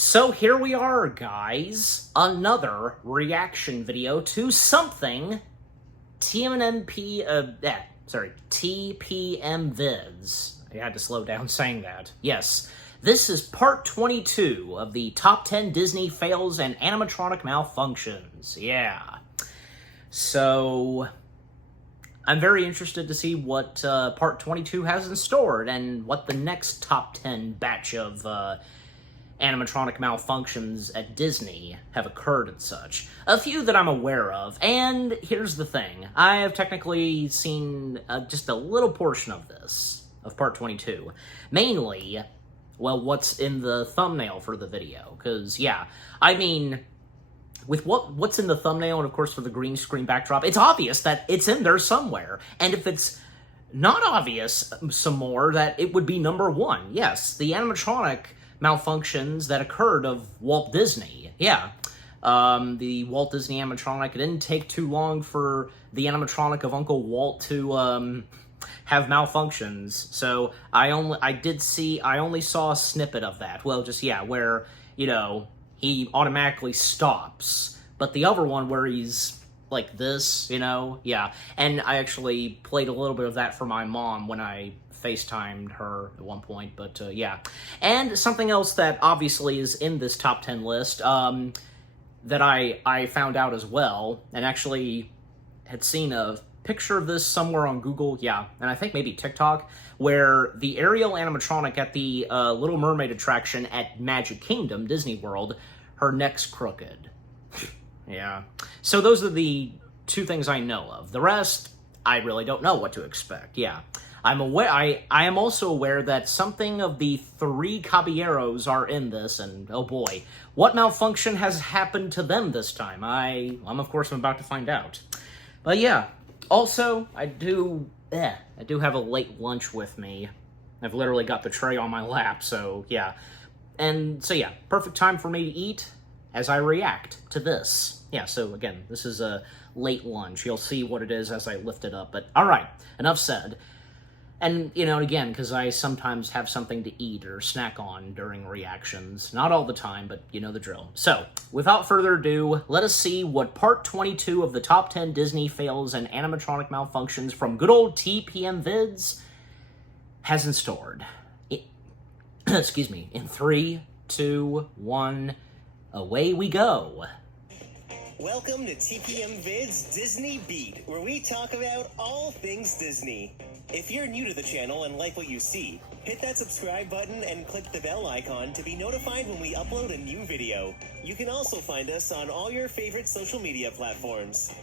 So here we are, guys. Another reaction video to something TPM Vids. I had to slow down saying that. Yes, this is part 22 of the top 10 Disney fails and animatronic malfunctions. Yeah. So I'm very interested to see what part 22 has in store and what the next top 10 batch of animatronic malfunctions at Disney have occurred and such. A few that I'm aware of, and here's the thing. I have technically seen just a little portion of this, of part 22. Mainly, well, what's in the thumbnail for the video, because, yeah, I mean, with what's in the thumbnail, and of course for the green screen backdrop, it's obvious that it's in there somewhere, and if it's not obvious some more, that it would be number one. Yes, the animatronic malfunctions that occurred of Walt Disney. Yeah. The Walt Disney animatronic. It didn't take too long for the animatronic of Uncle Walt to have malfunctions. So I only saw a snippet of that. Well, just, yeah, where, you know, he automatically stops. But the other one where he's like this, you know, yeah. And I actually played a little bit of that for my mom when I FaceTimed her at one point, but yeah. And something else that obviously is in this top 10 list that I found out as well, and actually had seen a picture of this somewhere on Google, yeah, and I think maybe TikTok, where the Ariel animatronic at the Little Mermaid attraction at Magic Kingdom, Disney World, her neck's crooked. Yeah. So those are the two things I know of. The rest, I really don't know what to expect, yeah. I'm aware. I am also aware that something of the three caballeros are in this, and oh boy, what malfunction has happened to them this time? I'm of course about to find out. But yeah, also I do have a late lunch with me. I've literally got the tray on my lap, so yeah, and so yeah, perfect time for me to eat as I react to this. Yeah, so again, this is a late lunch. You'll see what it is as I lift it up. But all right, enough said. And, you know, again, because I sometimes have something to eat or snack on during reactions. Not all the time, but you know the drill. So, without further ado, let us see what part 22 of the top 10 Disney fails and animatronic malfunctions from good old TPM Vids has in store. Excuse me. In 3, 2, 1, away we go. Welcome to TPM Vids Disney Beat, where we talk about all things Disney. If you're new to the channel and like what you see, hit that subscribe button and click the bell icon to be notified when we upload a new video. You can also find us on all your favorite social media platforms.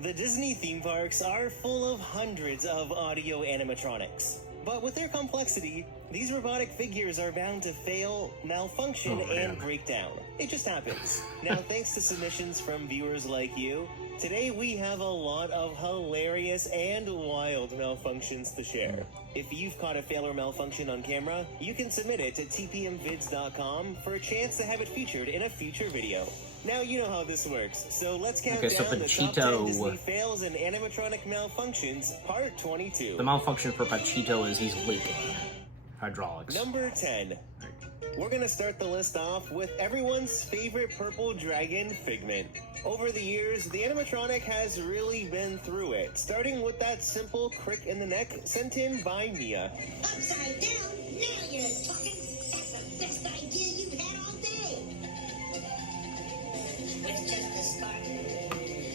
The Disney theme parks are full of hundreds of audio animatronics. But with their complexity, these robotic figures are bound to fail, malfunction, and break down. It just happens. Now, thanks to submissions from viewers like you, today we have a lot of hilarious and wild malfunctions to share. If you've caught a fail or malfunction on camera, you can submit it to tpmvids.com for a chance to have it featured in a future video. Now you know how this works, so let's count down the top 10 Disney fails and animatronic malfunctions, part 22. The malfunction for Pachito is he's leaking hydraulics. Number 10. We're gonna start the list off with everyone's favorite purple dragon, Figment. Over the years, the animatronic has really been through it, starting with that simple crick in the neck sent in by Mia. Upside down, now you're talking. That's the best idea you've had all day. With just a spark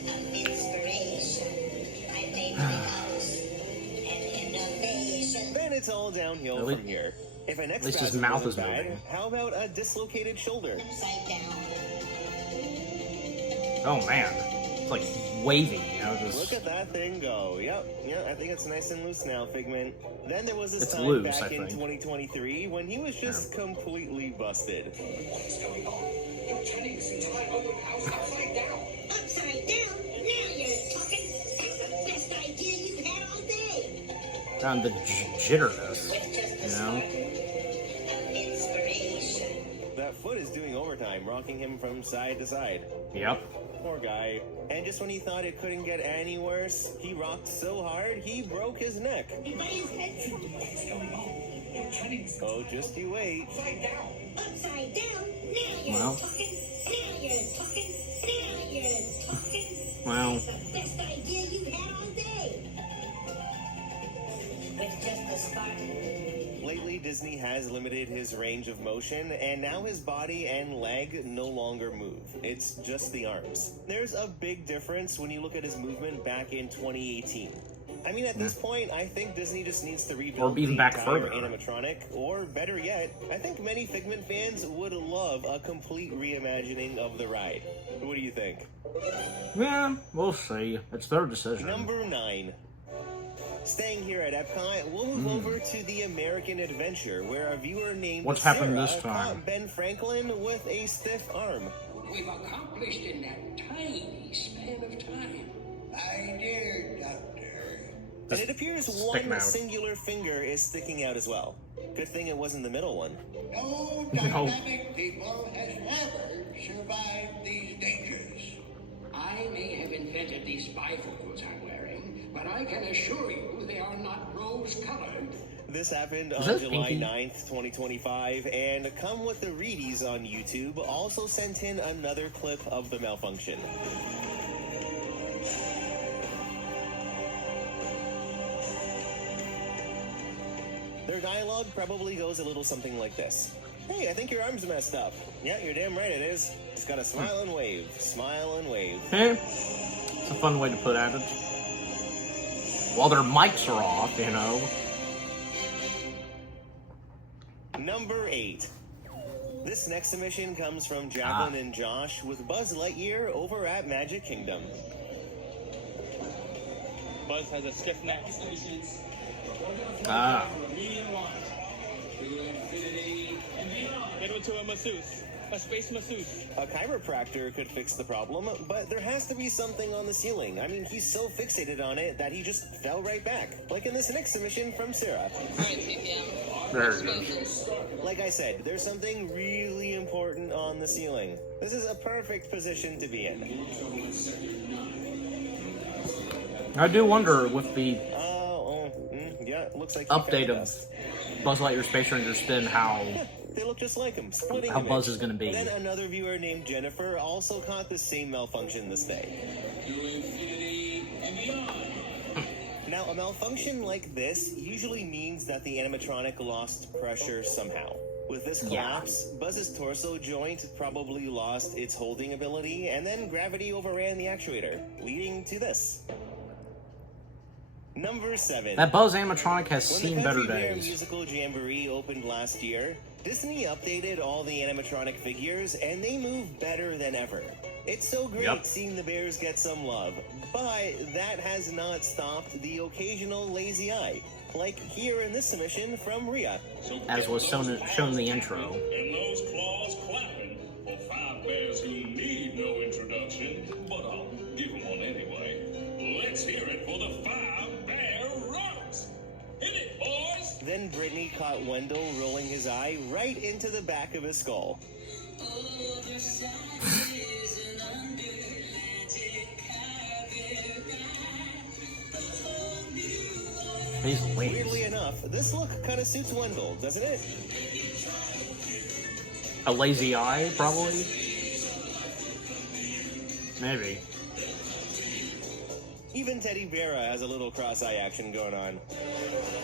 of inspiration, I made the house an innovation. Then it's all downhill from here. If an at least his mouth is bad, moving. how about a dislocated shoulder? Upside down. Oh man, it's like wavy, you know, just... Look at that thing go. Yep, I think it's nice and loose now, Figment. Then there was this time loose, back in 2023 when he was just completely busted. What's going on? You're turning this entire open house upside down. Upside down? Now you're talking. That's the best idea you've had all day. On the jitterness, you know? That foot is doing overtime, rocking him from side to side. Yep. Poor guy. And just when he thought it couldn't get any worse, he rocked so hard he broke his neck. What's going on? You're Oh, just you wait. Upside down. Upside down? Now you're Well. talking. Now you're talking. Now you're talking. Well. That's the best idea you've had all day. With just a spark. Lately, Disney has limited his range of motion, and now his body and leg no longer move. It's just the arms. There's a big difference when you look at his movement back in 2018. I mean, at this point, I think Disney just needs to rebuild Or even the back entire further. animatronic, or better yet, I think many Figment fans would love a complete reimagining of the ride. What do you think? Yeah, we'll see. It's their decision. Number 9. Staying here at Epcot, we'll move over to the American Adventure, where a viewer named What's Sarah happened this time? caught Ben Franklin with a stiff arm. We've accomplished in that tiny span of time. I dare, Doctor. And it appears sticking one out. singular finger is sticking out as well. Good thing it wasn't the middle one. No dynamic people has ever survived these dangers. I may have invented these bifocals I'm wearing, but I can assure you they are not rose-colored. This happened on this July Pinky? 9th, 2025, and Come With the Reedies on YouTube also sent in another clip of the malfunction. Their dialogue probably goes a little something like this. Hey, I think your arm's messed up. Yeah, you're damn right it is. Just gotta smile and wave. Smile and wave. Eh, it's a fun way to put at it. While their mics are off, you know. Number 8. This next submission comes from Jacqueline and Josh with Buzz Lightyear over at Magic Kingdom. Buzz has a stiff neck. Get into a masseuse. A space masseuse. A chiropractor could fix the problem, but there has to be something on the ceiling. I mean, he's so fixated on it that he just fell right back. Like in this next submission from Sarah. There it is. Like I said, there's something really important on the ceiling. This is a perfect position to be in. I do wonder with the Yeah, looks like he update found of us. Buzz Lightyear Space Ranger spin how They look just like him, splitting How image. Buzz is gonna be. Then another viewer named Jennifer also caught the same malfunction this day. Now, a malfunction like this usually means that the animatronic lost pressure somehow. With this collapse, Buzz's torso joint probably lost its holding ability, and then gravity overran the actuator, leading to this. Number 7. that Buzz animatronic has When seen the better Country Bear days. Musical Jamboree opened last year, Disney updated all the animatronic figures, and they move better than ever. It's so great seeing the bears get some love, but that has not stopped the occasional lazy eye, like here in this submission from Rhea. As was shown in the intro. And those claws clapping for 5 bears who need no introduction, but I'll give them one anyway. Let's hear it for the 5 bear rows. Hit it, boys! Then Brittany caught Wendell rolling his eye right into the back of his skull. These Weirdly wings. enough, this look kind of suits Wendell, doesn't it? A lazy eye, probably? Maybe. Even Teddy Bear has a little cross-eye action going on.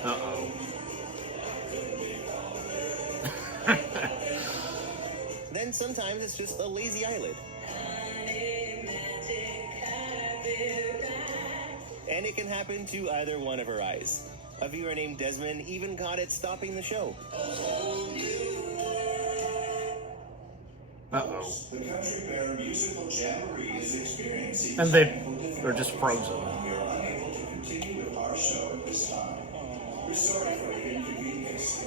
Uh-oh. Then sometimes it's just a lazy eyelid. And it can happen to either one of her eyes. A viewer named Desmond even caught it stopping the show. Uh-oh. The Country Bear Musical Jamboree is experiencing And they're just frozen. We are unable to continue with our show at this time. We're sorry for the inconvenience.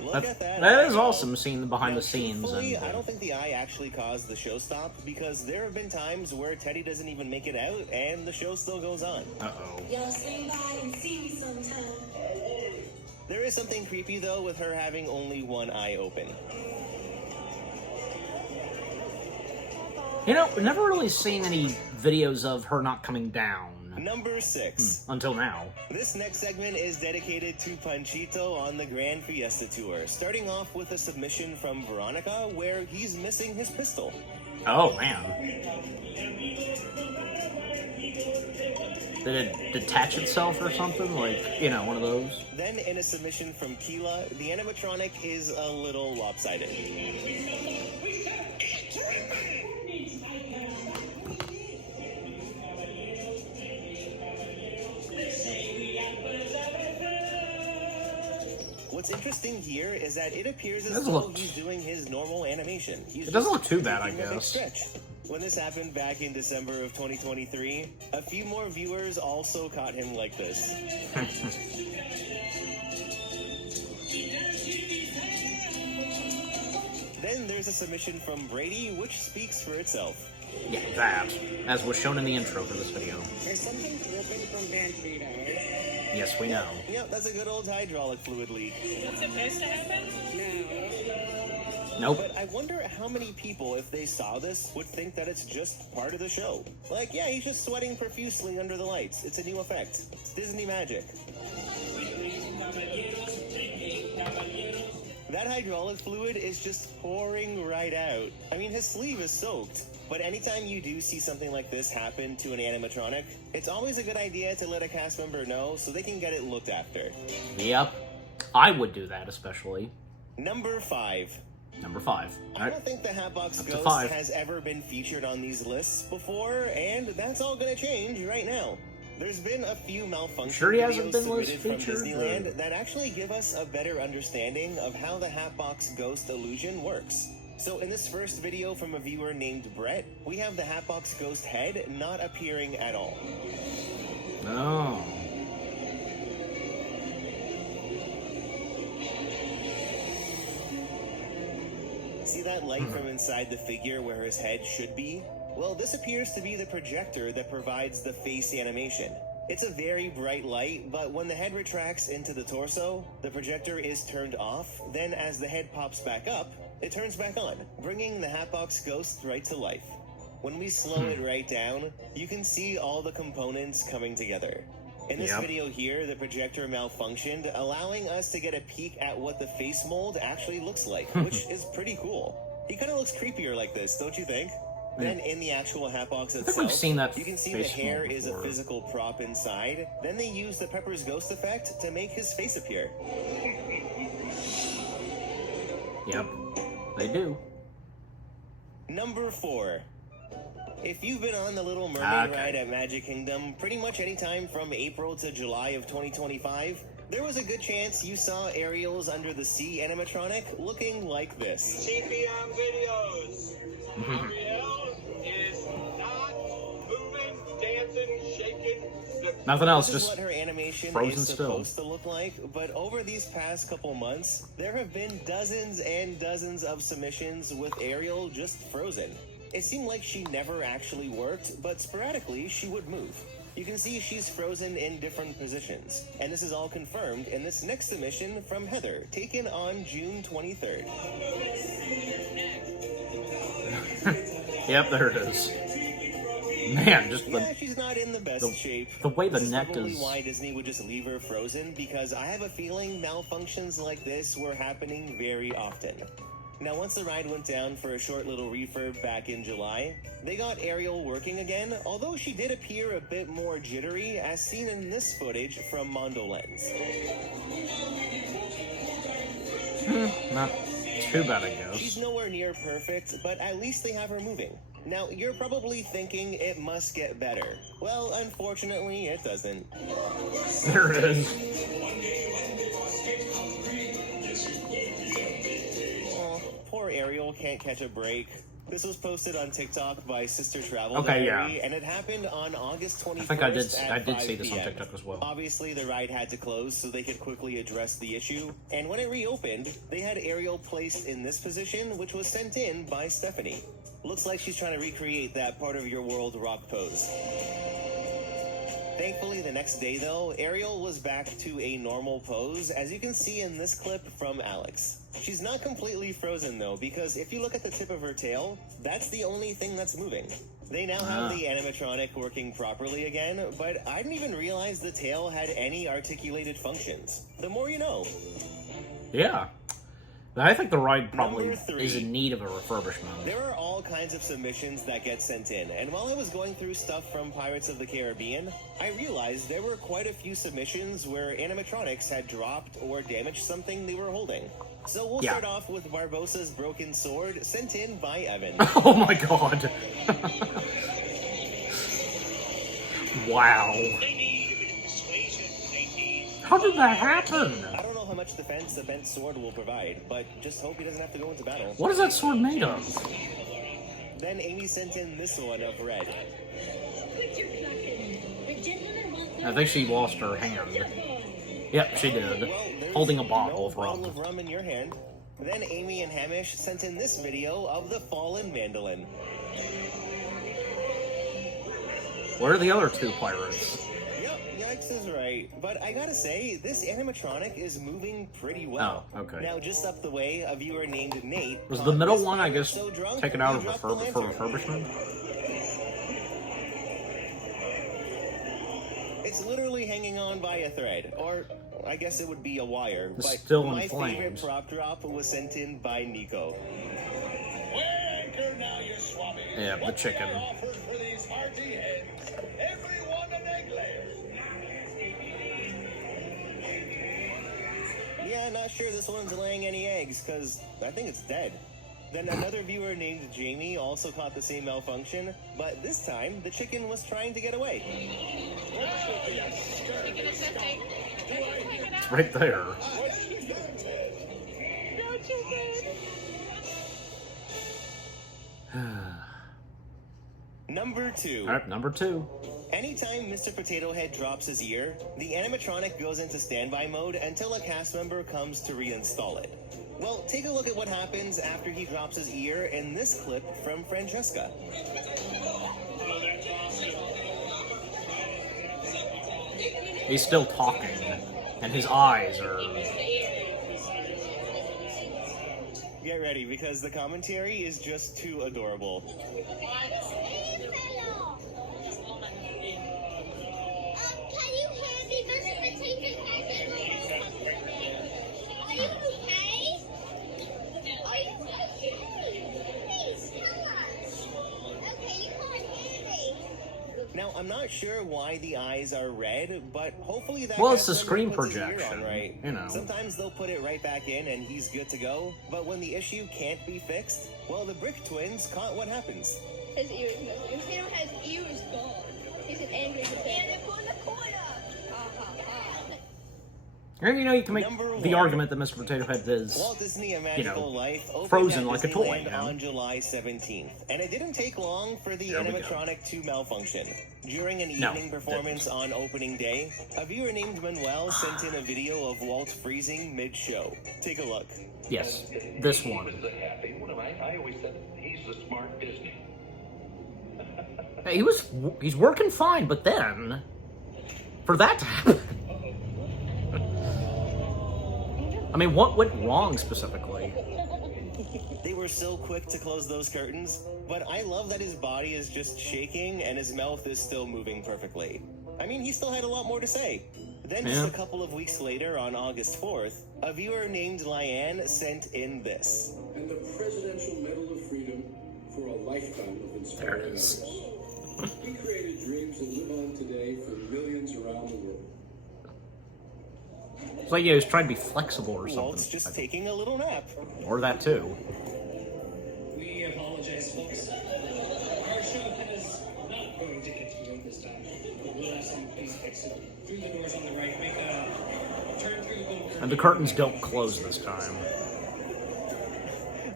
Look at that. That is awesome seeing the behind Now, the scenes. truthfully, And I don't think the eye actually caused the show stop, because there have been times where Teddy doesn't even make it out and the show still goes on. uh-oh. Y'all swing by and see me sometime. There is something creepy though with her having only one eye open. You know, we've never really seen any videos of her not coming down. Number 6. Until now. This next segment is dedicated to Panchito on the Grand Fiesta Tour, starting off with a submission from Veronica where he's missing his pistol. Oh, man. Did it detach itself or something? Like, you know, one of those? Then in a submission from Keela, the animatronic is a little lopsided. What's interesting here is that it appears as though he's doing his normal animation. It doesn't look too bad, I guess. When this happened back in December of 2023, a few more viewers also caught him like this. Then there's a submission from Brady, which speaks for itself. Yeah, that. As was shown in the intro for this video. There's something dripping from Panchito. Yes, we know. Yep, that's a good old hydraulic fluid leak. What's supposed to happen? No. Nope. But I wonder how many people, if they saw this, would think that it's just part of the show. Like, yeah, he's just sweating profusely under the lights. It's a new effect. It's Disney magic. That hydraulic fluid is just pouring right out. I mean, his sleeve is soaked. But anytime you do see something like this happen to an animatronic, it's always a good idea to let a cast member know so they can get it looked after. Yep. I would do that, especially. Number 5. Number 5. I don't think the Hatbox Ghost has ever been featured on these lists before, and that's all gonna change right now. There's been a few malfunctions videos submitted from Disneyland that actually give us a better understanding of how the Hatbox Ghost illusion works. So in this first video from a viewer named Brett, we have the Hatbox Ghost head not appearing at all. Oh. See that light from inside the figure where his head should be? Well, this appears to be the projector that provides the face animation. It's a very bright light, but when the head retracts into the torso, the projector is turned off. Then as the head pops back up, it turns back on, bringing the Hatbox Ghost right to life. When we slow it right down, you can see all the components coming together. In this video here, the projector malfunctioned, allowing us to get a peek at what the face mold actually looks like, which is pretty cool. He kind of looks creepier like this, don't you think? Then in the actual Hatbox itself, we've seen that you can see the hair is a physical prop inside. Then they use the Pepper's Ghost effect to make his face appear. Yep, they do. Number 4. If you've been on the Little Mermaid ride at Magic Kingdom pretty much any time from April to July of 2025, there was a good chance you saw Ariel's Under the Sea animatronic looking like this. TPM videos. Ariel is not moving, dancing, shaking. Nothing else, This is just what her animation frozen is supposed still. to look like, but over these past couple months, there have been dozens and dozens of submissions with Ariel just frozen. It seemed like she never actually worked, but sporadically she would move. You can see she's frozen in different positions, and this is all confirmed in this next submission from Heather, taken on June 23rd. Yep, there it is. Man, just Yeah, she's not in the best shape. the way the This neck is probably is. why Disney would just leave her frozen, because I have a feeling malfunctions like this were happening very often. Now, once the ride went down for a short little refurb back in July, they got Ariel working again, although she did appear a bit more jittery, as seen in this footage from Mondo Lens. Not too bad, I guess. She's nowhere near perfect, but at least they have her moving. Now, you're probably thinking it must get better. Well, unfortunately, it doesn't. There it is. Poor Ariel can't catch a break. This was posted on TikTok by Sister Travel Okay, Diary, yeah. and it happened on August 21st. I think I did at see this 5 on p.m. TikTok as well. Obviously, the ride had to close so they could quickly address the issue. And when it reopened, they had Ariel placed in this position, which was sent in by Stephanie. Looks like she's trying to recreate that part of your world rock pose. Thankfully, the next day, though, Ariel was back to a normal pose, as you can see in this clip from Alex. She's not completely frozen, though, because if you look at the tip of her tail, that's the only thing that's moving. They now have the animatronic working properly again, but I didn't even realize the tail had any articulated functions. The more you know. Yeah. I think the ride probably Number 3. is in need of a refurbishment. There are all kinds of submissions that get sent in, and while I was going through stuff from Pirates of the Caribbean, I realized there were quite a few submissions where animatronics had dropped or damaged something they were holding. So we'll start off with Barbossa's broken sword, sent in by Evan. Oh my god. Wow. How did that happen? I don't know how much defense a bent sword will provide, but just hope he doesn't have to go into battle. What is that sword made of? Then Amy sent in this one of red. I think she lost her hand. Yep, she did. Well, Holding a bottle of bottle rum. of rum in your hand. Then Amy and Hamish sent in this video of the fallen mandolin. Where are the other 2 pirates? Yep, Yikes is right. But I gotta say, this animatronic is moving pretty well. Oh, okay. Now, just up the way, a viewer named Nate... Was the middle this one, I pirate guess, so drunk, taken out he of dropped the for lantern. refurbishment? It's literally hanging on by a thread, or I guess it would be a wire. It's but still in my favorite flames. prop drop was sent in by Nico. We're anchored now, you swabby. Yeah, the What's chicken. your offers for these hearty heads? Everyone an egg layer. Yeah, not sure this one's laying any eggs, because I think it's dead. Then another viewer named Jamie also caught the same malfunction, but this time the chicken was trying to get away. It's right there. Number 2. Alright, number 2. Anytime Mr. Potato Head drops his ear, the animatronic goes into standby mode until a cast member comes to reinstall it. Well, take a look at what happens after he drops his ear in this clip from Francesca. He's still talking, and his eyes are... Get ready, because the commentary is just too adorable. Can you hand me Mr. Potato Head? Are you okay? Are you okay? Please tell us. Okay, you can't hear me. Now, I'm not sure why the eyes are red, but hopefully that Well, it's cast the screen member puts his ear projection, on right. you know. Sometimes they'll put it right back in and he's good to go, but when the issue can't be fixed, well, the Brick Twins caught what happens. His ear is missing. Potato Head's ear is gone. He's an angry potato. And they put in the corner. And you know, you can make Number the 1. argument that Mr. Potato Head is... Walt Disney: A Magical Life opened frozen at like a toy, Disneyland you know? on July 17th, and it didn't take long for the There we go. animatronic to malfunction. During an No, evening performance on opening day, a viewer named Manuel sent in a video of Walt freezing mid-show. Take a look. Yes, this one. He was the happy one. I always said he's the smart Disney. Hey, he's working fine, but then... For that to happen... I mean, what went wrong specifically? They were so quick to close those curtains, but I love that his body is just shaking and his mouth is still moving perfectly. I mean, he still had a lot more to say. Then just a couple of weeks later, on August 4th, a viewer named Lyanne sent in this. And the Presidential Medal of Freedom for a lifetime of inspiring There it is. others. We created dreams that live on today for millions around the world. It's like he was trying to be flexible or Walt's something. just taking a little nap. Or that too. We apologize, folks. Our show is not going to continue this time. We'll have some please exit through the doors on the right. Make a turn through the gold curtain. And the curtains don't close this time.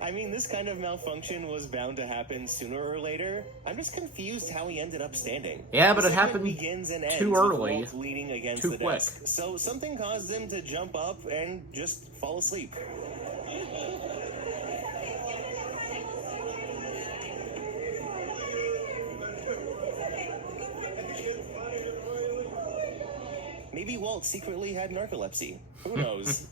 I mean, this kind of malfunction was bound to happen sooner or later. I'm just confused how he ended up standing. Yeah, but The it segment happened begins and ends too with early, Walt leaning against too the quick. desk. So something caused him to jump up and just fall asleep. Maybe maybe Walt secretly had narcolepsy. Who knows?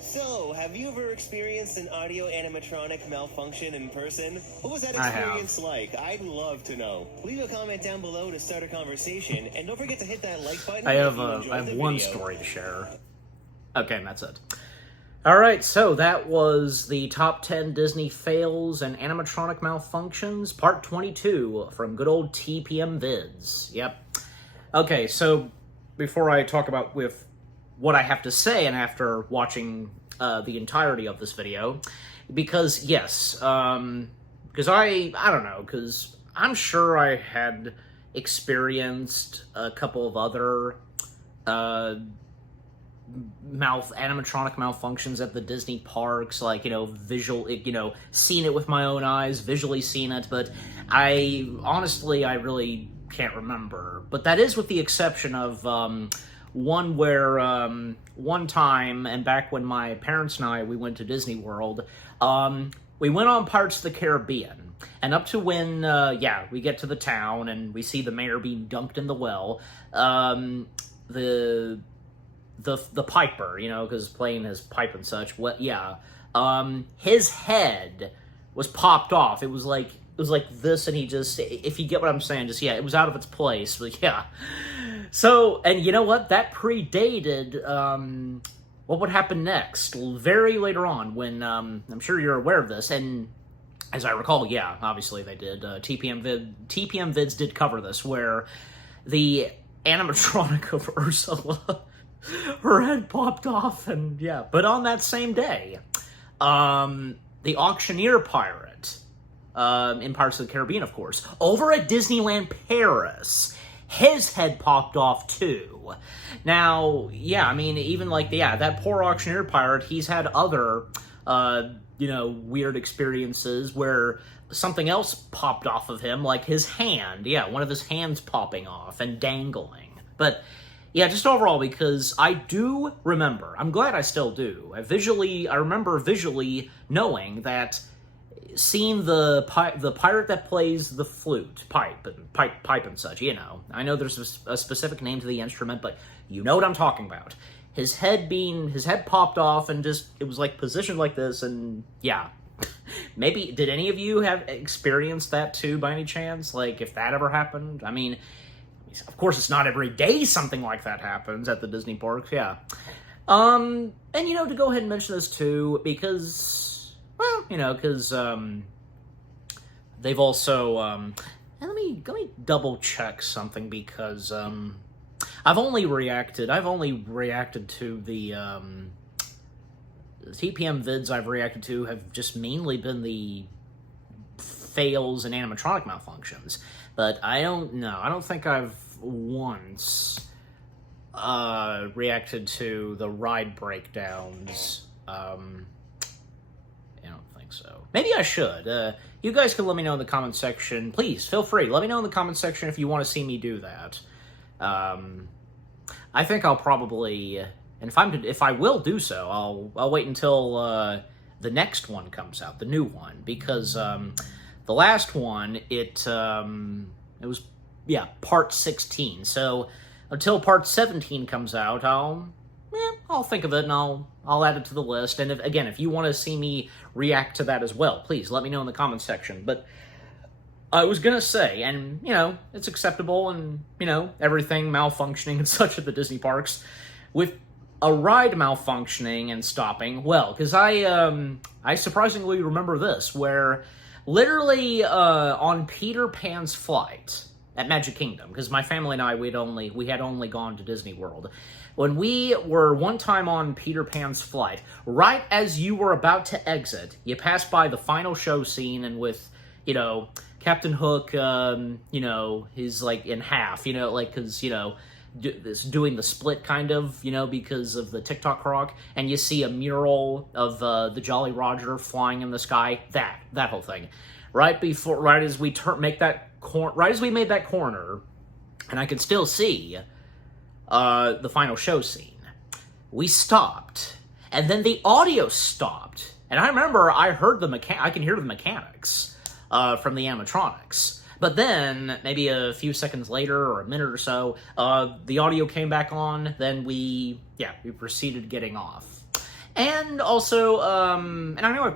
So, have you ever experienced an audio animatronic malfunction in person? What was that experience like? I'd love to know. Leave a comment down below to start a conversation, and don't forget to hit that like button. I have one story to share. Okay, and that's it. Alright, so that was the top 10 Disney fails and animatronic malfunctions, part 22 from good old TPM Vids. Yep. Okay, so before I talk about what I have to say and after watching the entirety of this video, because yes, because I don't know, because I'm sure I had experienced a couple of other animatronic malfunctions at the Disney parks, like, seen it with my own eyes, visually seen it, but I really can't remember. But that is with the exception of one where one time, and back when my parents and I, we went to Disney World, we went on Pirates of the Caribbean, and up to when, we get to the town and we see the mayor being dunked in the well, the piper, because playing his pipe and such, his head was popped off. It was like this, and he just, if you get what I'm saying, it was out of its place, but yeah. So, and you know what? That predated, what would happen next? Very later on, when, I'm sure you're aware of this, and as I recall, yeah, obviously they did, TPM Vids did cover this, where the animatronic of Ursula, her head popped off, and yeah. But on that same day, the auctioneer pirate, in Pirates of the Caribbean, of course, over at Disneyland Paris, his head popped off too. Now, yeah, I mean, even that poor auctioneer pirate, he's had other, weird experiences where something else popped off of him, like his hand, one of his hands popping off and dangling. But yeah, just overall, because I do remember, I'm glad I still do, I remember visually knowing that, seeing the pirate that plays the flute, pipe and such, I know there's a specific name to the instrument, but you know what I'm talking about. His head popped off, and just, it was like positioned like this, and yeah. Maybe, did any of you have experienced that too, by any chance? Like, if that ever happened? I mean, of course, it's not every day something like that happens at the Disney parks, yeah. And, to go ahead and mention this too, because, well, because, they've also, and let me double check something, because, I've only reacted to the TPM vids I've reacted to have just mainly been the fails and animatronic malfunctions, but I don't know. I don't think I've once reacted to the ride breakdowns. I don't think so. Maybe I should. You guys can let me know in the comment section. Please, feel free. Let me know in the comment section if you want to see me do that. I think I'll probably, and if I will do so, I'll wait until the next one comes out, the new one, because the last one, it was, part 16. So until part 17 comes out, I'll think of it and I'll add it to the list. And if you want to see me react to that as well, please let me know in the comment section. But I was gonna say, and it's acceptable, and everything malfunctioning and such at the Disney parks, with a ride malfunctioning and stopping. Well, because I surprisingly remember this, where literally on Peter Pan's flight at Magic Kingdom, because my family and I we had only gone to Disney World. When we were one time on Peter Pan's flight, right as you were about to exit, you passed by the final show scene, and with Captain Hook, he's like in half, because doing the split kind of, because of the TikTok rock, and you see a mural of the Jolly Roger flying in the sky. That whole thing, right as we made that corner, and I could still see the final show scene. We stopped, and then the audio stopped, and I remember I can hear the mechanics from the animatronics. But then, maybe a few seconds later, or a minute or so, the audio came back on, then we proceeded getting off. And also, and I know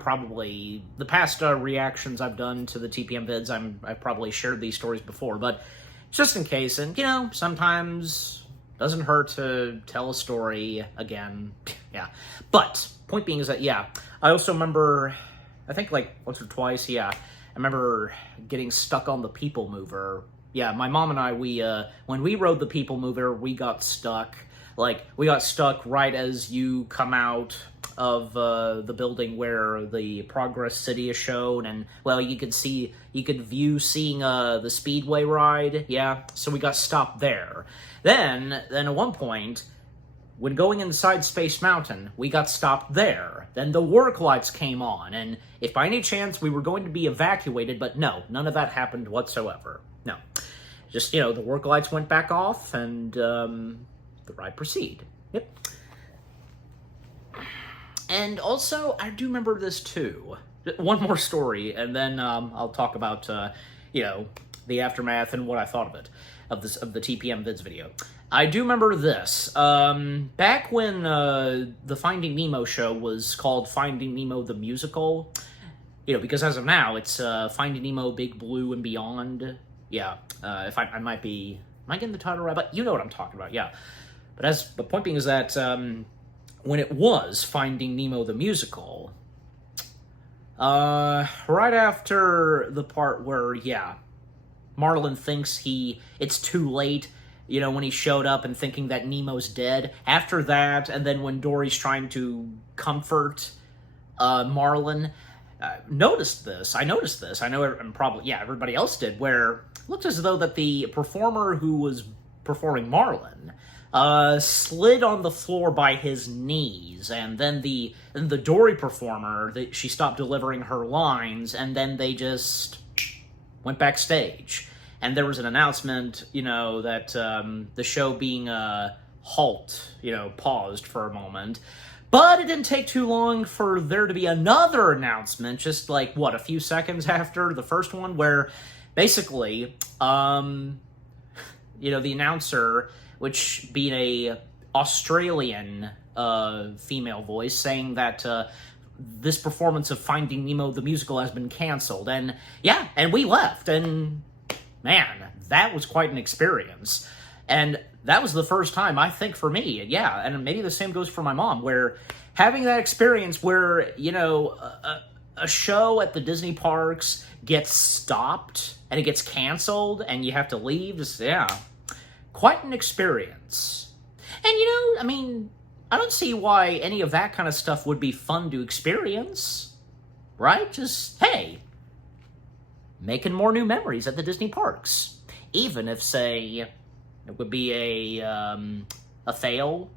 the past reactions I've done to the TPM vids, I've probably shared these stories before, but just in case, and, sometimes doesn't hurt to tell a story again, yeah. But, point being is that, I also remember, I think, like, once or twice, I remember getting stuck on the People Mover. Yeah, my mom and I, when we rode the People Mover, we got stuck. Like, we got stuck right as you come out of the building where the Progress City is shown, and, well, you could seeing the Speedway ride, so we got stopped there. Then at one point, when going inside Space Mountain, we got stopped there. Then the work lights came on, and if by any chance we were going to be evacuated, but no, none of that happened whatsoever. No. Just, the work lights went back off, and, the ride proceed. Yep. And also, I do remember this too. One more story, and then I'll talk about, the aftermath and what I thought of it, of the TPM Vids video. I do remember this. Back when the Finding Nemo show was called Finding Nemo the Musical, because as of now, it's Finding Nemo, Big Blue, and Beyond. Yeah, if I might be... Am I getting the title right? But you know what I'm talking about, yeah. But the point being is that when it was Finding Nemo the Musical, right after the part where, Marlin thinks it's too late, when he showed up and thinking that Nemo's dead. After that, and then when Dory's trying to comfort Marlin, I noticed this. I know, and probably, everybody else did, where it looked as though that the performer who was performing Marlin slid on the floor by his knees, and then the Dory performer, she stopped delivering her lines, and then they just went backstage. And there was an announcement, that the show being paused for a moment. But it didn't take too long for there to be another announcement, just like, a few seconds after the first one, where basically, the announcer, which being a Australian female voice, saying that this performance of Finding Nemo the Musical has been canceled. And, and we left, and, man, that was quite an experience. And that was the first time, I think, for me, and maybe the same goes for my mom, where having that experience where, a show at the Disney parks gets stopped, and it gets canceled, and you have to leave, quite an experience. And, I don't see why any of that kind of stuff would be fun to experience, right? Just, hey, making more new memories at the Disney parks. Even if, say, it would be a fail,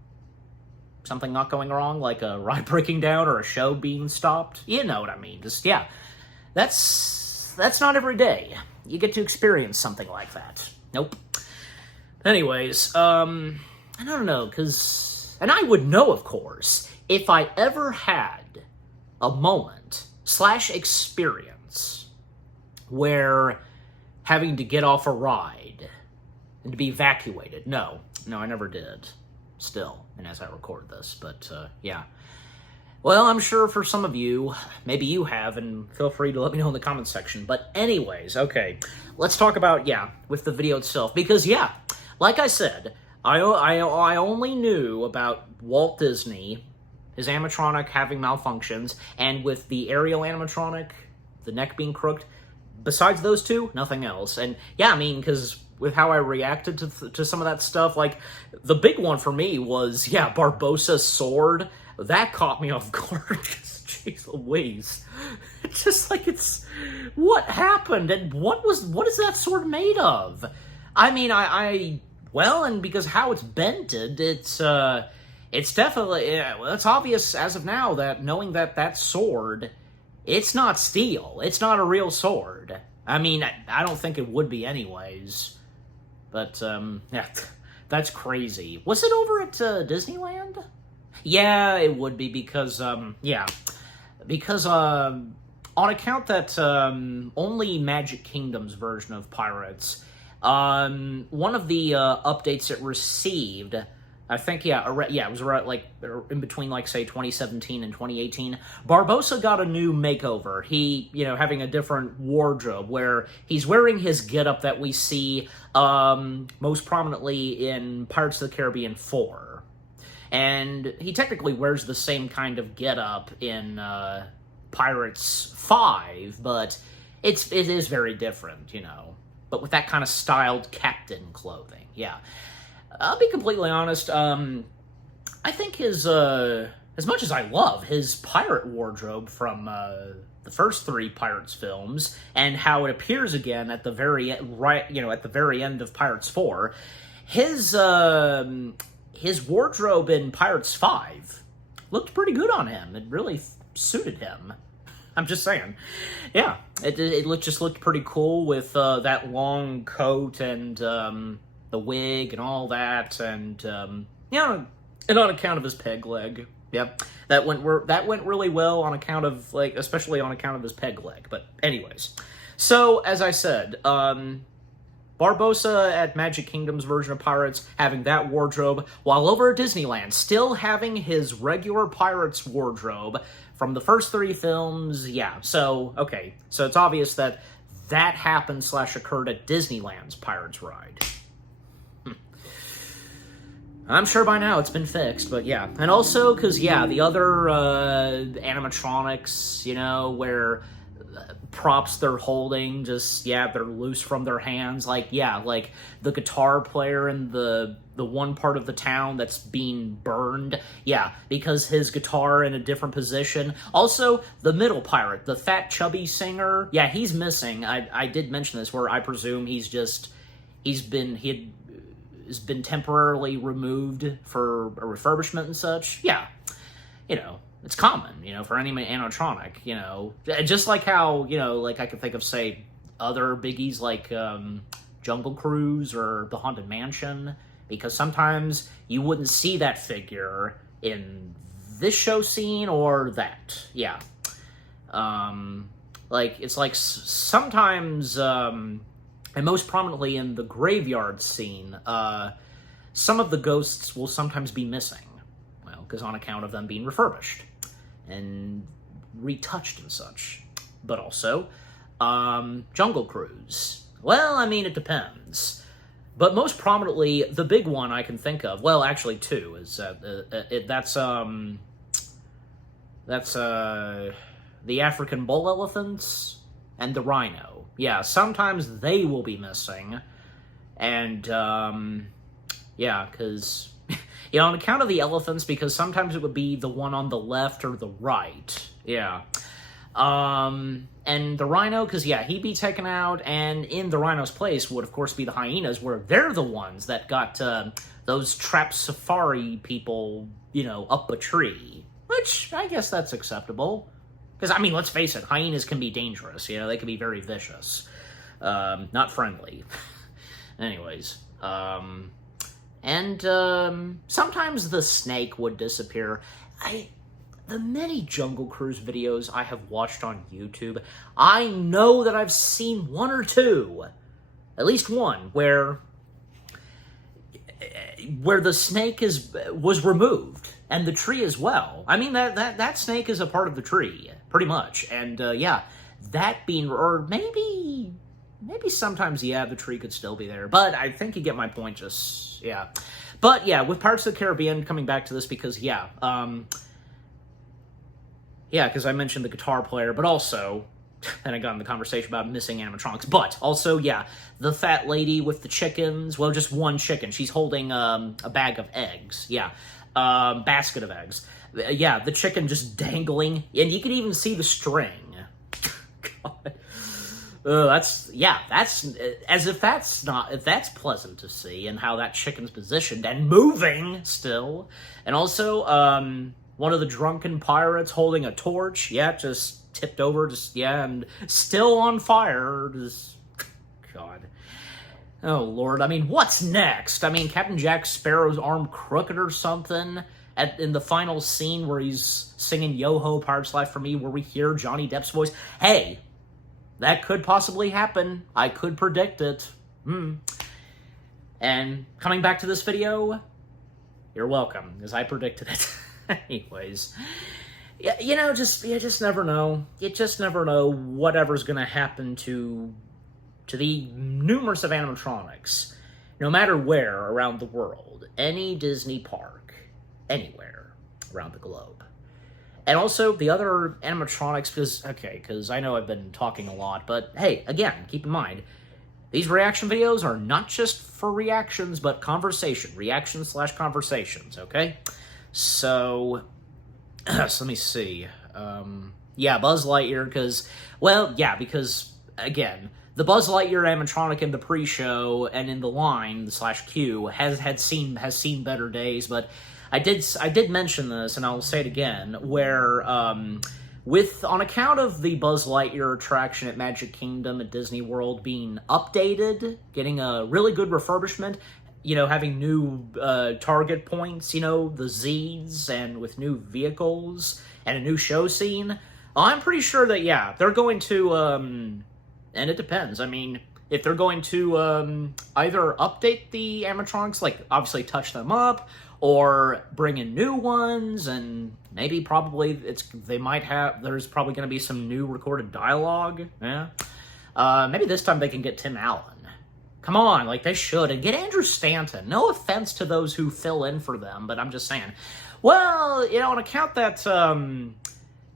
something not going wrong, like a ride breaking down or a show being stopped. You know what I mean. Just, that's not every day you get to experience something like that. Nope. Anyways, I don't know, and I would know, of course, if I ever had a moment / experience where having to get off a ride and to be evacuated. No, I never did. Still, and as I record this, but, Well, I'm sure for some of you, maybe you have, and feel free to let me know in the comments section. But anyways, okay, let's talk about, with the video itself. Because, like I said, I only knew about Walt Disney, his animatronic having malfunctions, and with the Ariel animatronic, the neck being crooked. Besides those two, nothing else. And, because with how I reacted to some of that stuff, like, the big one for me was, Barbossa's sword. That caught me off guard. Jeez Louise. It's just like, what happened? And what is that sword made of? Well, and because how it's bented, it's definitely, it's obvious as of now that knowing that sword, it's not steel. It's not a real sword. I don't think it would be anyways. But, that's crazy. Was it over at Disneyland? Yeah, it would be because, on account that only Magic Kingdom's version of Pirates, one of the updates it received, I think, it was right, like, in between, like, say, 2017 and 2018, Barbossa got a new makeover. He, having a different wardrobe, where he's wearing his getup that we see most prominently in Pirates of the Caribbean 4. And he technically wears the same kind of getup in Pirates 5, but it is very different, But with that kind of styled captain clothing, yeah. I'll be completely honest, I think his, as much as I love his pirate wardrobe from the first 3 Pirates films, and how it appears again at the very at the very end of Pirates 4, his wardrobe in Pirates 5 looked pretty good on him. It really suited him. I'm just saying. Yeah, it just looked pretty cool with that long coat and the wig and all that, and and on account of his peg leg. Yep, that went really well on account of, like, especially on account of his peg leg. But anyways, so as I said, Barbossa at Magic Kingdom's version of Pirates having that wardrobe, while over at Disneyland still having his regular Pirates wardrobe from the first 3 films. Yeah, so okay, so it's obvious that happened / occurred at Disneyland's Pirates ride. I'm sure by now it's been fixed, but yeah. And also, because, yeah, the other animatronics, where props they're holding just, they're loose from their hands. Like, like the guitar player in the one part of the town that's being burned. Yeah, because his guitar in a different position. Also, the middle pirate, the fat, chubby singer. Yeah, he's missing. I did mention this, where I presume he has been temporarily removed for a refurbishment and such. Yeah, it's common, for any animatronic, just like how, like I could think of, say, other biggies like Jungle Cruise or the Haunted Mansion, because sometimes you wouldn't see that figure in this show scene or that. Yeah. Like, it's like sometimes, and most prominently in the graveyard scene, some of the ghosts will sometimes be missing. Well, because on account of them being refurbished and retouched and such. But also, Jungle Cruise. Well, I mean, it depends. But most prominently, the big one I can think of, well, actually 2, is that's the African bull elephants and the rhino. Yeah, sometimes they will be missing. And, yeah, because, on account of the elephants, because sometimes it would be the one on the left or the right. Yeah. And the rhino, because, yeah, he'd be taken out, and in the rhino's place would, of course, be the hyenas, where they're the ones that got, those trapped safari people, up a tree. Which, I guess that's acceptable. Because, I mean, let's face it, hyenas can be dangerous, they can be very vicious. Not friendly. Anyways, sometimes the snake would disappear. The many Jungle Cruise videos I have watched on YouTube, I know that I've seen 1 or 2, at least one, where the snake was removed, and the tree as well. I mean, that snake is a part of the tree, pretty much. And, yeah, that being, or maybe sometimes, yeah, the tree could still be there. But I think you get my point, just, yeah. But, yeah, with Pirates of the Caribbean, coming back to this, because, yeah, because I mentioned the guitar player, but also, then I got in the conversation about missing animatronics, but also, yeah, the fat lady with the chickens, well, just one chicken. She's holding a bag of eggs, yeah, basket of eggs. Yeah, the chicken just dangling, and you can even see the string. God. That's as if that's pleasant to see, and how that chicken's positioned and moving still. And also, one of the drunken pirates holding a torch, just tipped over, and still on fire, God. Oh, Lord, I mean, what's next? I mean, Captain Jack Sparrow's arm crooked or something? in the final scene where he's singing Yo Ho, Pirate's Life for Me, where we hear Johnny Depp's voice. Hey, that could possibly happen. I could predict it. And coming back to this video, you're welcome, because I predicted it. Anyways, yeah, you just never know. You just never know whatever's going to happen to the numerous of animatronics, no matter where around the world, any Disney park, anywhere around the globe. And also the other animatronics, because I know I've been talking a lot, but hey, again, keep in mind, these reaction videos are not just for reactions, but conversation. Reaction/conversations, okay? So let me see. Yeah, Buzz Lightyear, because, again, the Buzz Lightyear animatronic in the pre-show and in the line /Q has seen better days, but I did mention this, and I'll say it again, where on account of the Buzz Lightyear attraction at Magic Kingdom at Disney World being updated, getting a really good refurbishment, having new target points, the Z's, and with new vehicles and a new show scene, I'm pretty sure that, yeah, they're going to, and it depends. I mean, if they're going to either update the animatronics, like obviously touch them up, or bring in new ones, and maybe probably there's probably going to be some new recorded dialogue. Yeah. Maybe this time they can get Tim Allen. Come on, like they should, and get Andrew Stanton. No offense to those who fill in for them, but I'm just saying. Well, on account that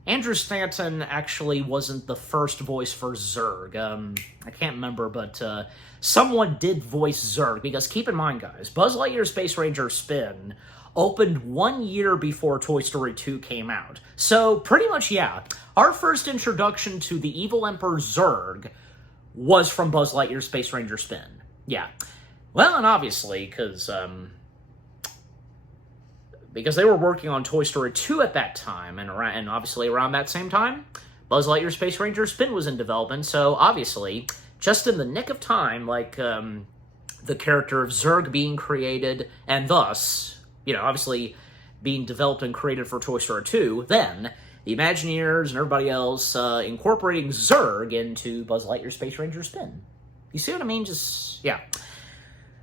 Andrew Stanton actually wasn't the first voice for Zurg. I can't remember, but someone did voice Zurg, because keep in mind, guys, Buzz Lightyear Space Ranger Spin opened 1 year before Toy Story 2 came out. So, pretty much, yeah, our first introduction to the evil Emperor Zurg was from Buzz Lightyear Space Ranger Spin. Yeah. Well, and obviously, because they were working on Toy Story 2 at that time, and obviously around that same time, Buzz Lightyear Space Ranger Spin was in development, so obviously, just in the nick of time, like, the character of Zurg being created, and thus, obviously being developed and created for Toy Story 2, then the Imagineers and everybody else incorporating Zurg into Buzz Lightyear Space Ranger Spin. You see what I mean? Just, yeah.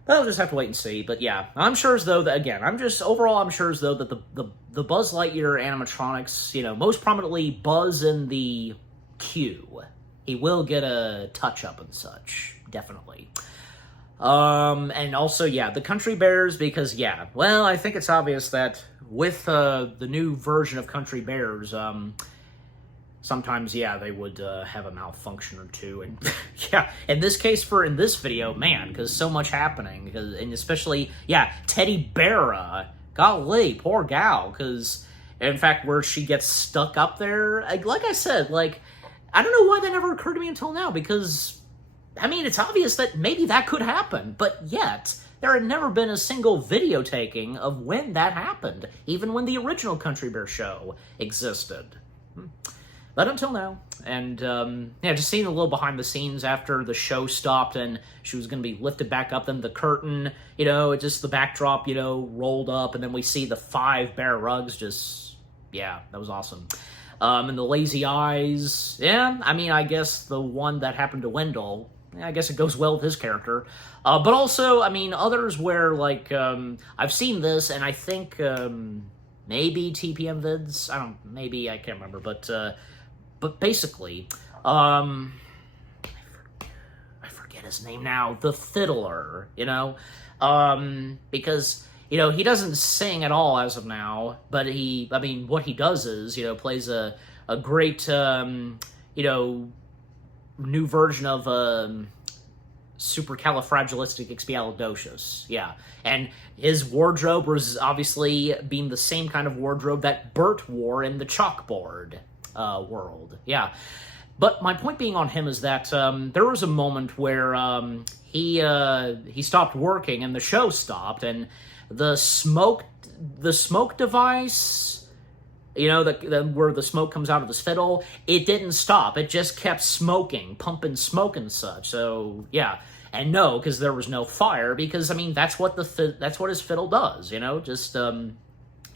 Well, we'll just have to wait and see, but yeah. I'm sure as though that, again, I'm sure as though that the Buzz Lightyear animatronics, most prominently Buzz in the queue, he will get a touch-up and such, definitely. And also, yeah, the Country Bears, because, yeah, well, I think it's obvious that with the new version of Country Bears, sometimes, yeah, they would have a malfunction or two, and yeah, in this case, in this video, man, because so much happening, and especially, yeah, Teddy Bear, golly, poor gal, because, in fact, where she gets stuck up there, like I said, like, I don't know why that never occurred to me until now, because, I mean, it's obvious that maybe that could happen, but yet, there had never been a single video taking of when that happened, even when the original Country Bear show existed. But until now, and yeah, just seeing a little behind the scenes after the show stopped and she was going to be lifted back up, then the curtain, just the backdrop, rolled up, and then we see the 5 bear rugs just, yeah, that was awesome. And the lazy eyes, yeah, I mean, I guess the one that happened to Wendell, I guess it goes well with his character. But also, I mean, others where, like, I've seen this, and I think maybe TPM vids, I can't remember, but basically, I forget his name now, the Fiddler, because, he doesn't sing at all as of now, but what he does is, plays a great, new version of, Supercalifragilisticexpialidocious, yeah, and his wardrobe was obviously being the same kind of wardrobe that Bert wore in the Chalkboard world, yeah. But my point being on him is that there was a moment where he stopped working and the show stopped, and the smoke device, where the smoke comes out of his fiddle, it didn't stop. It just kept smoking, pumping smoke and such. So yeah, and no, because there was no fire. Because I mean, that's what his fiddle does. Just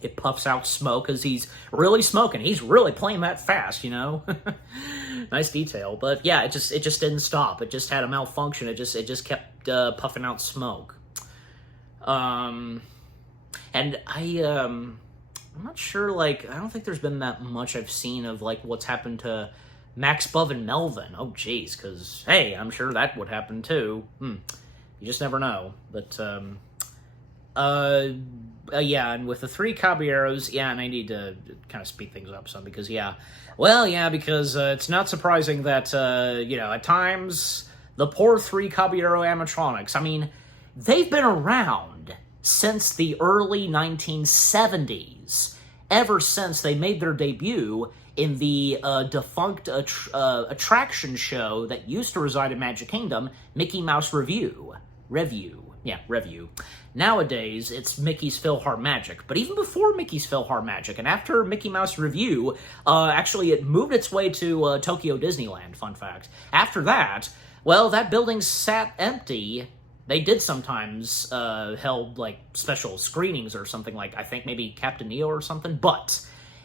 it puffs out smoke because he's really smoking. He's really playing that fast, you know? Nice detail. But yeah, it just didn't stop. It just had a malfunction. It just kept puffing out smoke. And I'm not sure, like, I don't think there's been that much I've seen of, like, what's happened to Max, Bub, and Melvin. Oh, jeez, because, hey, I'm sure that would happen, too. You just never know. But, yeah, and with the 3 Caballeros, yeah, and I need to kind of speed things up some, because, yeah, well, yeah, because it's not surprising that, you know, at times, the poor 3 Caballero animatronics, I mean, they've been around since the early 1970s, ever since they made their debut in the defunct attraction show that used to reside in Magic Kingdom, Mickey Mouse Revue. Nowadays, it's Mickey's PhilharMagic. But even before Mickey's PhilharMagic, and after Mickey Mouse Revue, actually it moved its way to Tokyo Disneyland, fun fact. After that, well, that building sat empty. They did sometimes held, like, special screenings or something, like, I think maybe Captain Neo or something, but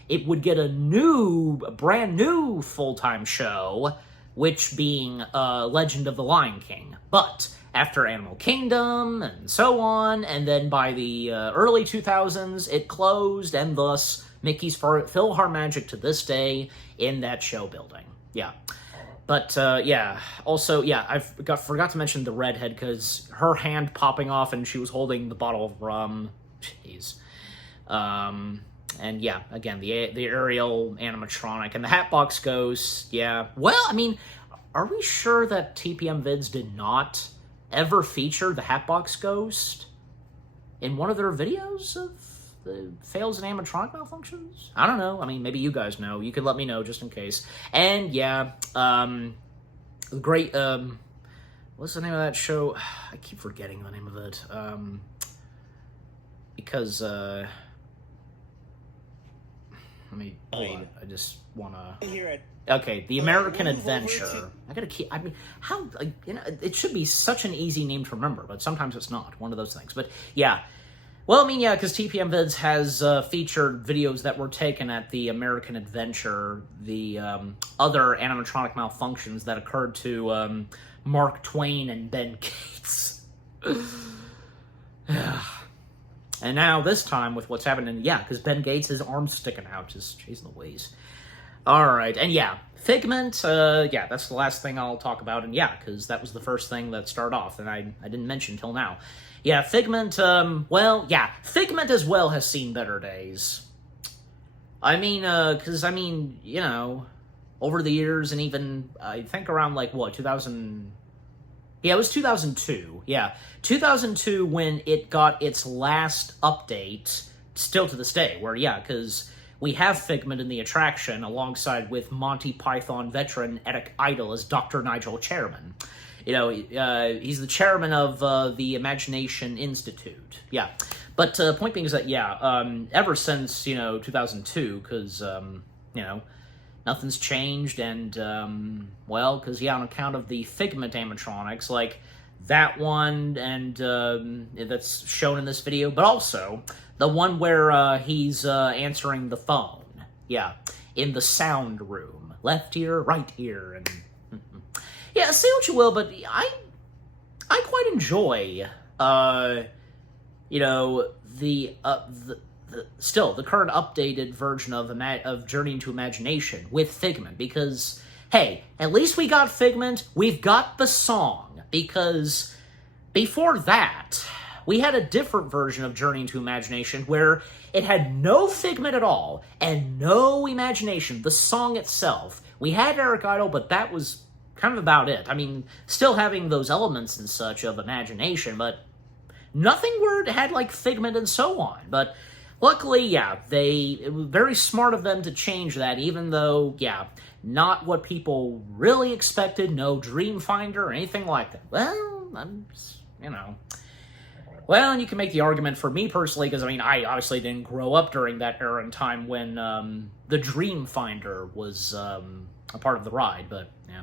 it would get a brand new full-time show, which being Legend of the Lion King. But after Animal Kingdom and so on, and then by the early 2000s, it closed, and thus Mickey's PhilharMagic to this day in that show building. Yeah. But, yeah, also, yeah, I forgot to mention the redhead, because her hand popping off and she was holding the bottle of rum. Jeez. And, yeah, again, the Ariel animatronic and the Hatbox Ghost, yeah. Well, I mean, are we sure that TPM Vids did not ever feature the Hatbox Ghost in one of their videos of the fails and animatronic malfunctions? I don't know. I mean, maybe you guys know. You could let me know just in case. And yeah, great, what's the name of that show? I keep forgetting the name of it. Because, let me, hold on. I just wanna... Okay, The American Adventure. I gotta keep, I mean, how, like, you know, it should be such an easy name to remember, but sometimes it's not. One of those things. But yeah. Well, I mean, yeah, because TPM Vids has featured videos that were taken at the American Adventure, the other animatronic malfunctions that occurred to Mark Twain and Ben Gates. And now, this time, with what's happening, yeah, because Ben Gates, his arm's sticking out, just chasing the ways. Alright, and yeah, Figment, yeah, that's the last thing I'll talk about, and yeah, because that was the first thing that started off, and I didn't mention till now. Yeah, Figment, well, yeah, Figment as well has seen better days. I mean, because, I mean, you know, over the years, and even, I think around, like, what, 2000... Yeah, it was 2002, yeah. 2002 when it got its last update, still to this day, where, yeah, because we have Figment in the attraction alongside with Monty Python veteran idol as Dr. Nigel Chairman. You know, he's the chairman of the Imagination Institute. Yeah. But point being is that, yeah, ever since, you know, 2002, because, you know, nothing's changed, and, well, because, yeah, on account of the Figment animatronics, like that one, and that's shown in this video, but also the one where he's answering the phone. Yeah. In the sound room. Left ear, right ear, and... Yeah, say what you will, but I quite enjoy, you know, the current updated version of Journey into Imagination with Figment, because, hey, at least we got Figment, we've got the song, because before that, we had a different version of Journey into Imagination where it had no Figment at all, and no imagination, the song itself. We had Eric Idle, but that was kind of about it. I mean, still having those elements and such of imagination, but nothing where it had, like, Figment and so on. But luckily, yeah, it was very smart of them to change that, even though, yeah, not what people really expected, no Dreamfinder or anything like that. Well, you know... Well, and you can make the argument for me personally, because, I mean, I obviously didn't grow up during that era and time when the Dreamfinder was a part of the ride, but, yeah.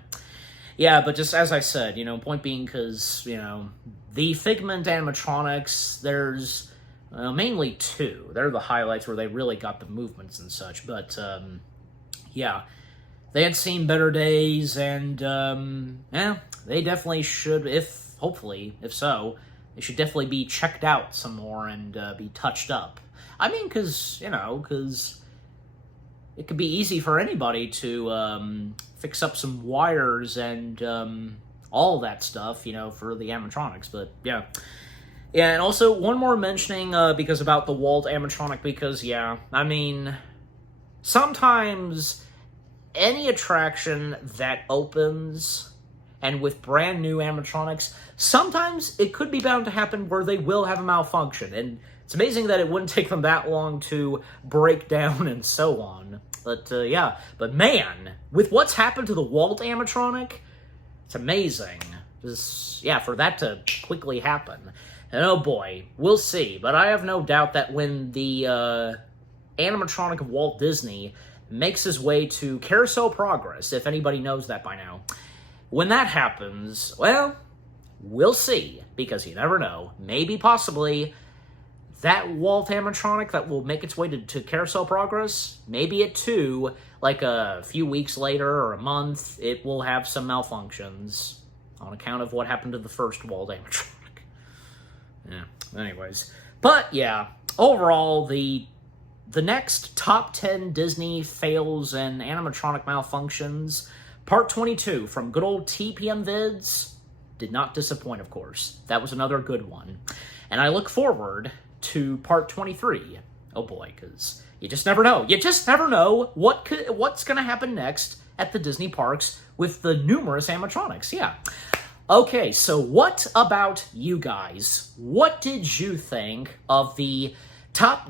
Yeah, but just as I said, you know, point being, because, you know, the Figment animatronics, there's mainly 2. They're the highlights where they really got the movements and such, but, yeah. They had seen better days, and, yeah, they definitely should, if so, they should definitely be checked out some more and be touched up. I mean, because it could be easy for anybody to fix up some wires and all that stuff, for the animatronics, but yeah. Yeah, and also, one more mentioning, because about the Walt animatronic, because, yeah, I mean, sometimes any attraction that opens, and with brand new animatronics, sometimes it could be bound to happen where they will have a malfunction, and it's amazing that it wouldn't take them that long to break down and so on. But, yeah, but man, with what's happened to the Walt animatronic, it's amazing. Just, yeah, for that to quickly happen. And oh boy, we'll see, but I have no doubt that when the animatronic of Walt Disney makes his way to Carousel Progress, if anybody knows that by now, when that happens, well, we'll see, because you never know. Maybe, possibly, that Walt animatronic that will make its way to Carousel Progress, maybe it too, like a few weeks later or a month, it will have some malfunctions on account of what happened to the first Walt animatronic. Yeah, anyways. But, yeah, overall, the next top 10 Disney fails and animatronic malfunctions, part 22 from good old TPM Vids, did not disappoint, of course. That was another good one. And I look forward to part 23. Oh boy, because you just never know. You just never know what's going to happen next at the Disney parks with the numerous animatronics. Yeah. Okay, so what about you guys? What did you think of the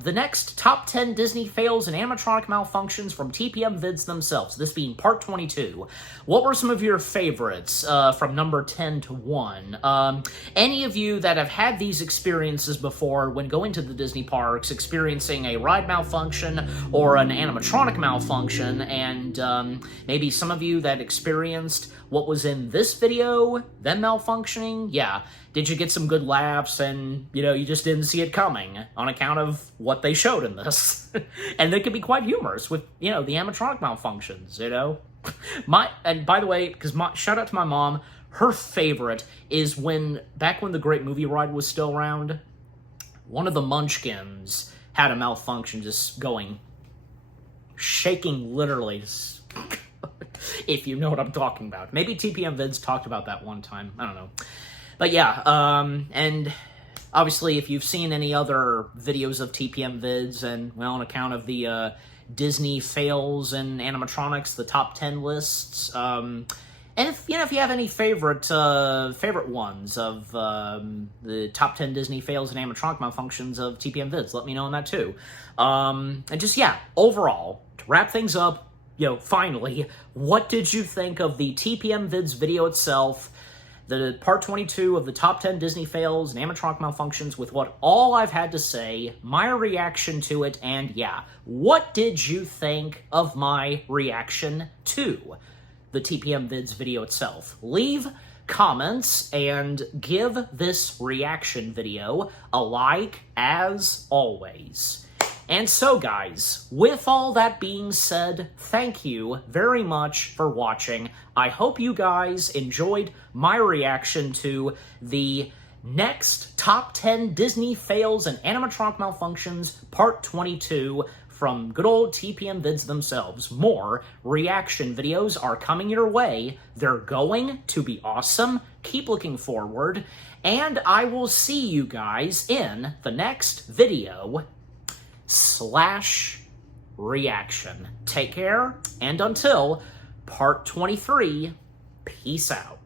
next top 10 Disney fails and animatronic malfunctions from TPM Vids themselves, this being part 22. What were some of your favorites from number 10 to 1? Any of you that have had these experiences before when going to the Disney parks, experiencing a ride malfunction or an animatronic malfunction, and maybe some of you that experienced what was in this video, them malfunctioning? Yeah. Did you get some good laughs and, you just didn't see it coming on account of what they showed in this? And they could be quite humorous with, the animatronic malfunctions, And by the way, because shout out to my mom, her favorite is back when the Great Movie Ride was still around, one of the Munchkins had a malfunction just shaking literally. If you know what I'm talking about. Maybe TPM Vids talked about that one time. I don't know. But yeah, and obviously if you've seen any other videos of TPM Vids, and, well, on account of the Disney fails and animatronics, the top 10 lists, and if you have any favorite ones of the top 10 Disney fails and animatronic malfunctions of TPM Vids, let me know on that too. And just, yeah, overall, to wrap things up, finally, what did you think of the TPM Vids video itself, the part 22 of the top 10 Disney fails and animatronic malfunctions, with what all I've had to say, my reaction to it, and yeah, what did you think of my reaction to the TPM Vids video itself? Leave comments and give this reaction video a like, as always. And so, guys, with all that being said, thank you very much for watching. I hope you guys enjoyed my reaction to the next top 10 Disney fails and animatronic malfunctions, part 22, from good old TPM Vids themselves. More reaction videos are coming your way. They're going to be awesome. Keep looking forward. And I will see you guys in the next video / reaction. Take care, and until part 23, peace out.